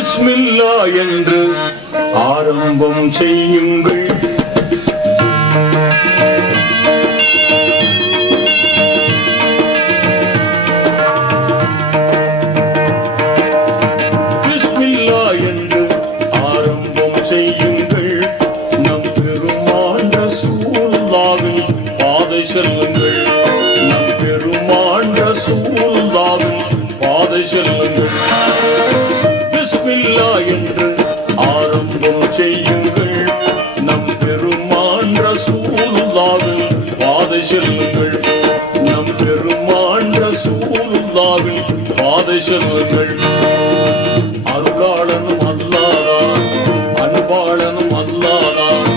பிஸ்மில்லா என்று ஆரம்பம் செய்யுங்கள். பிஸ்மில்லா என்று ஆரம்பம் செய்யுங்கள். நம் பெருமான் ரசூலுல்லாஹ்வின் பாதை செல்லுங்கள். நம் பெருமான் ரசூலுல்லாஹ்வின் பாதை செல்லுங்கள். பிஸ்மில்லா என்று ஆரம்பம் செய்யுங்கள். நம் பெருமான் ரசூலுல்லாஹ்வின் பாதை செல்லுங்கள். நம் பெருமான் ரசூலுல்லாஹ்வின் பாதை செல்லுங்கள். அருளாளனும் அல்லாஹ்தான், அன்பாளனும் அல்லாஹ்தான்.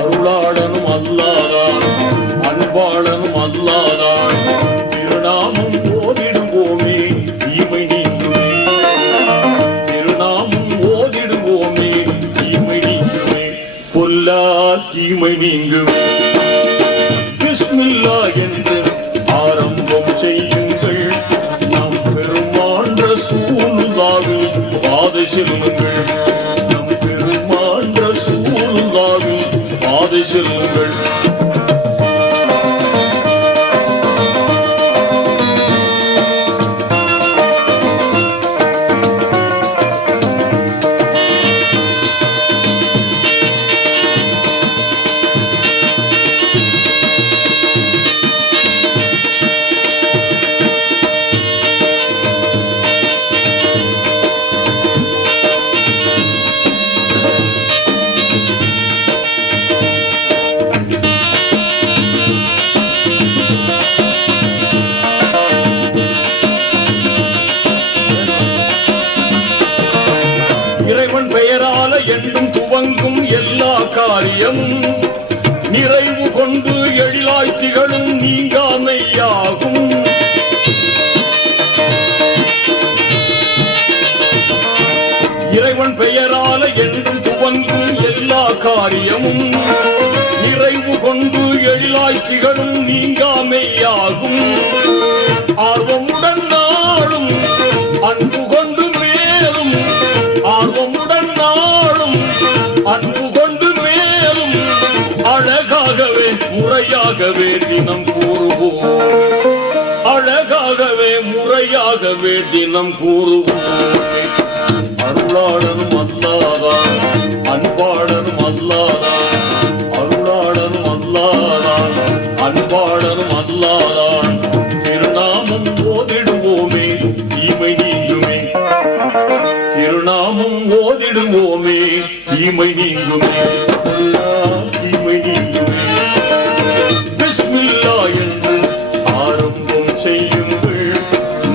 அருளாளனும் அல்லாஹ்தான், அன்பாளனும் அல்லாஹ்தான். திருநாமம் ஓதிடுவோமே தீமை நீங்குமே. திருநாமம் ஓதிடுவோமே தீமை நீங்குமே. பொல்லா தீமை நீங்குமே. பிஸ்மில்லா என்று ஆரம்பம் செய்யுங்கள். நம் பெருமான் ரசூலுல்லாஹ்வின் பாதை செல்லுங்கள். நம் பெருமான் ரசூலுல்லாஹ்வின் பாதை செல்லுங்கள். இறைவன் பெயரால என்றும் துவங்கும் எல்லா காரியமும் நிறைவு கொண்டு எழிலாய் திகழும் நீங்காமையாகும். இறைவன் பெயரால என்றும் துவங்கும் எல்லா காரியமும் நிறைவு கொண்டு எழிலாய் திகழும் நீங்காமையாகும். ஆர்வமுடன் நாளும் அன்பு கொண்டு மேலும், ஆர்வமுடன் நாளும் அன்பு கொண்டு மேலும் அழகாகவே முறையாகவே தினம் கூறுவோம். அழகாகவே முறையாகவே தினம் கூறுவோம். அருளாளனும் அல்லாஹ்தான், அன்பாளனும் அல்லாஹ்தான். அருளாளனும் அல்லாஹ்தான், அன்பாளனும் அல்லாஹ்தான். திருநாமம் ஓதிடுவோமே தீமை நீங்குமே. திருநாமம் ஓதிடுவோமே தீமை நீங்குமே. தீமை நீங்குமே. பிஸ்மில்லா என்று ஆரம்பம் செய்யுங்கள்.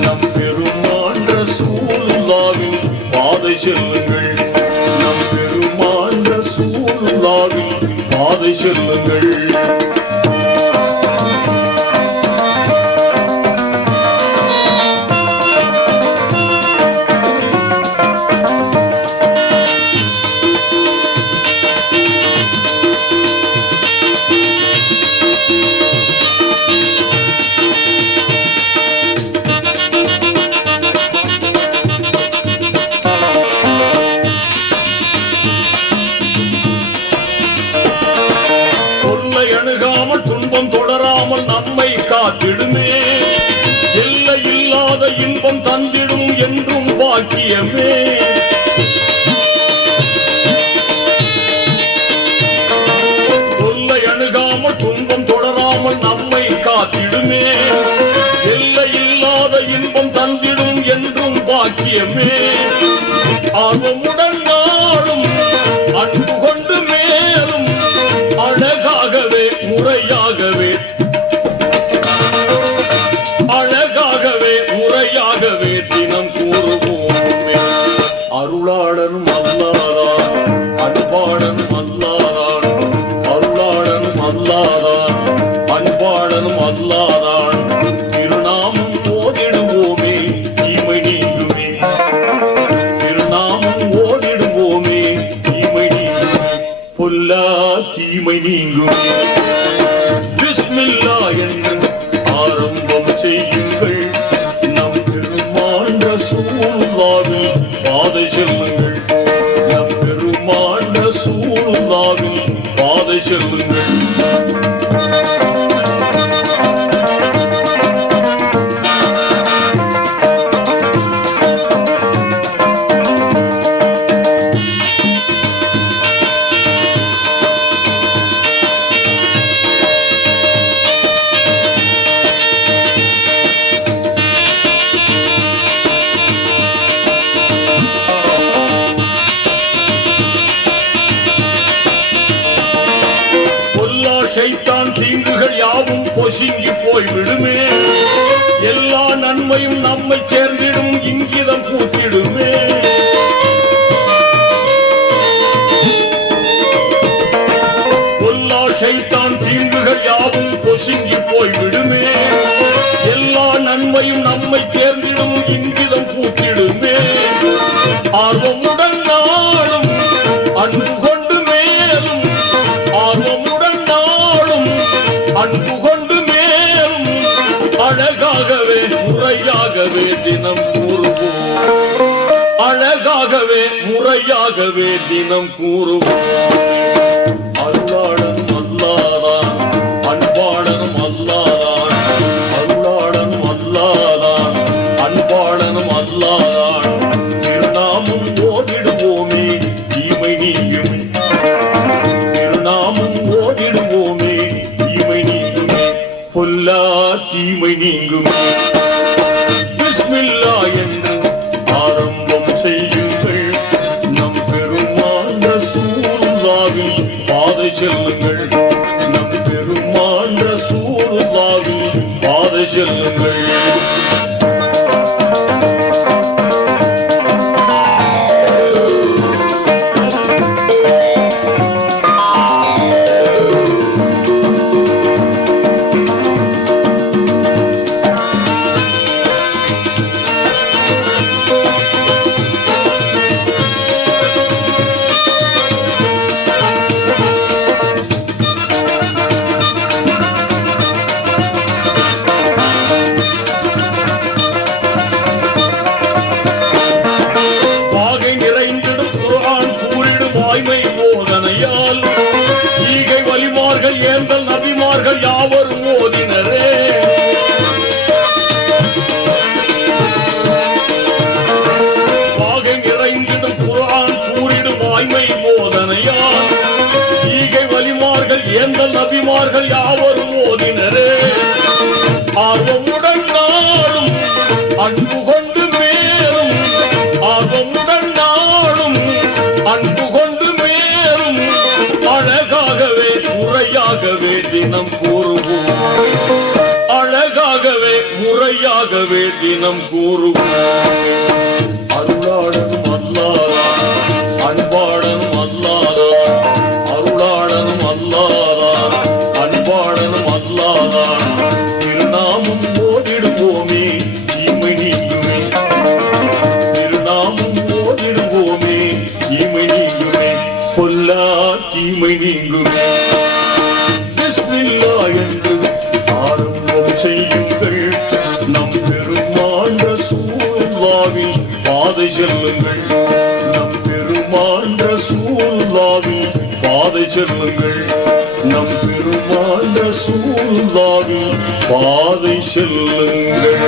நம் பெருமான் ரசூலுல்லாஹ்வின் பாதை செல்லுங்கள். நம் பெருமான் ரசூலுல்லாஹ்வின் பாதை செல்லுங்கள். அணுகாமல் துன்பம் தொடராமல் நம்மை காத்திடுமே. எல்லை இல்லாத இன்பம் தந்திடும் என்றும் பாக்கியமே. தொல்லை அணுகாமல் துன்பம் தொடராமல் நம்மை காத்திடுமே. எல்லை இல்லாத இன்பம் தந்திடும் என்றும் பாக்கியமே. ஆர்வமுடன் நாளும் அன்பு கொண்டு மேலும் அழகாகவே முறையாகவே, அழகாகவே முறையாகவே தினம் கூறுவோமே. அருளாளனும் அல்லாஹ்தான், அன்பாளனும் அல்லாஹ்தான். அருளாளனும் அல்லாஹ்தான், அன்பாளனும் அல்லாஹ்தான். திருநாமம் ஓதிடுவோமே தீமை நீங்குமே. திருநாமம் ஓதிடுவோமே தீமை நீங்குமே. பொல்லா தீமை நீங்குமே. செல்லுங்கள். ஷைத்தான் தீங்குகள் யாவும் பொசுங்கி போய் விடுமே. எல்லா நன்மையும் நம்மை சேர்ந்திடும், இங்கிதம் பூத்திடுமே. பொல்லா ஷைத்தான் தீங்குகள் யாவும் பொசுங்கி போய் விடுமே. எல்லா நன்மையும் நம்மை சேர்ந்திடும், இங்கிதம் பூத்திடுமே. ஆர்வமுடன் நாளும் அன்பு கொண்டு மேலும், ஆர்வமுடன் அன்பு கொண்டு மேலும் அழகாகவே முறையாகவே தினம் கூறுவோம். அழகாகவே முறையாகவே தினம் கூறுவோம். அருளாளனும் அல்லாதான், அன்பாளனும் அல்லாதான். அருளாளனும் அல்லாதான், அன்பாளனும் அல்லாதான். திருநாமும் ஓடிடுவோமே தீமை நீயும், திருநாமும் ஓடிடுவோமே தீமை நீங்குமே. பொல்லா தீமை நீங்குமே. பிஸ்மில்லா என்று ஆரம்பம் செய்யுங்கள். நம் பெருமான் ரசூலுல்லாஹில் பாதை செல்லுங்கள். நம் பெருமான் ரசூலுல்லாஹில் பாதை செல்லுங்கள். ஈகை வலிமார்கள் ஏந்தல் நபிமார்கள் யாவரும் ஓதினரே. பாகை நிறைந்திடும் குர்ஆன் கூறிடும் வாய்மை போதனையால் ஈகை வலிமார்கள் ஏந்தல் நபிமார்கள் யாவரும் ஓதினரே. ஆர்வமுடன் நாளும் அன்பு கொண்டு மேலும், ஆர்வமுடன் நாளும் அன்பு கொண்டு மேலும் அழகாகவே முறையாகவே தினம் கூறுவோம். அழகாகவே முறையாகவே தினம் கூறுவோம். அருளாளனும் அல்லாதான், அன்பாளனும் அல்லாதான். அருளாளனும் அல்லாதான், அன்பாளனும் அல்லாதான். திருநாமும் ஓடிடுவோமே தீமை நீங்குமே. திருநாமும் ஓடிடுவோமே தீமை நீங்குமே. பொல்லா தீமை நீங்குமே. பிஸ்மில்லா என்று ஆரம்பம் செய்யுங்கள். நம் பெருமான் ரசூலுல்லாஹில் பாதை செல்லுங்கள். நம் பெருமான் ரசூலுல்லாஹில் பாதை செல்லுங்கள். நம் பெருமான் ரசூலுல்லாஹில் பாதை செல்லுங்கள்.